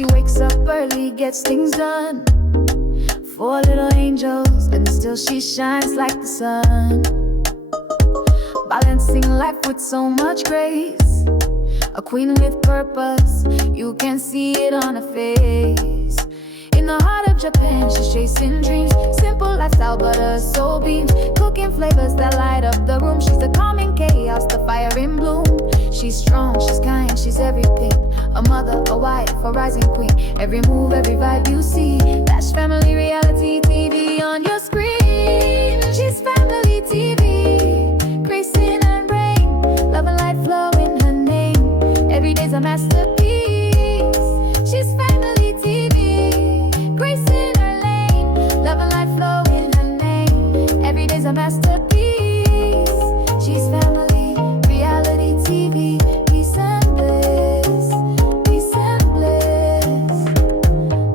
She wakes up early, gets things done. 4 little angels, and still she shines like the sun. Balancing life with so much grace, a queen with purpose, you can see it on her face. In the heart of Japan, she's chasing dreams. Simple lifestyle, but her soul beams. Cooking flavors that light up the room. She's the calm in chaos, the fire in bloom. She's strong, she's kind, she's everything. A mother, a wife, a rising queen. Every move, every vibe you see. That's family reality TV on your screen. She's family TV. Grace in her brain, love and light flow in her name. Every day's a masterpiece. She's family TV. Grace in her lane, love and light flow in her name. Every day's a masterpiece. She's family reality TV. Peace and bliss, peace and bliss.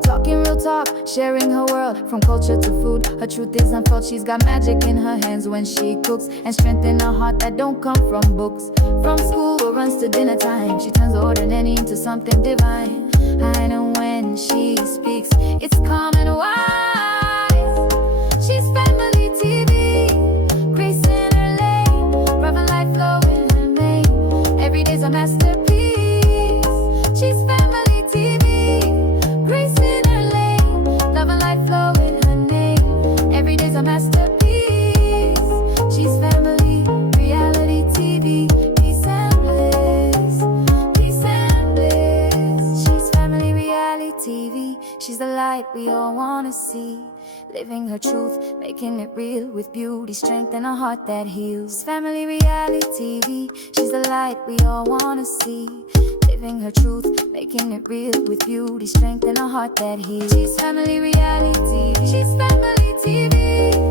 Talking real talk, sharing her world from culture to food. Her truth is unfurled. She's got magic in her hands when she cooks, and strength in her heart that don't come from books. From school or runs to dinner time, she turns the ordinary into something divine. I know when she speaks, it's calm and wise. She's family TV. Grace in her lane, love and light flow in her name. Every day's a masterpiece. She's family TV. Grace in her lane, love and light flow in her name. Every day's a masterpiece. She's family reality TV. Peace and bliss, peace and bliss. She's family reality TV. She's the light we all wanna see. Living her truth, making it real with beauty, strength, and a heart that heals. Family reality TV. She's the light we all wanna see. Living her truth, making it real with beauty, strength, and a heart that heals. She's family reality TV. She's family TV.